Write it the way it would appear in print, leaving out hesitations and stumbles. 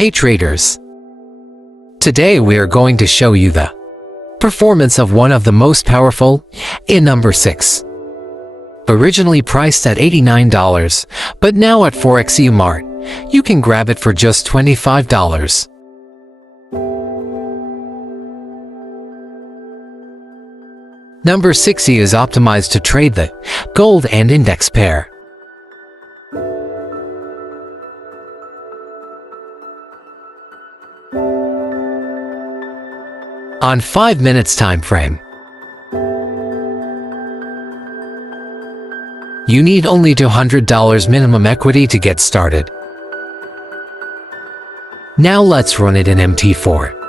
Hey traders! Today we are going to show you the performance of one of the most powerful, in number 6. Originally priced at $89, but now at Forex EA Mart, you can grab it for just $25. Number 6 EA is optimized to trade the gold and index pair. On 5 minutes time frame. You need only $200 minimum equity to get started. Now let's run it in MT4.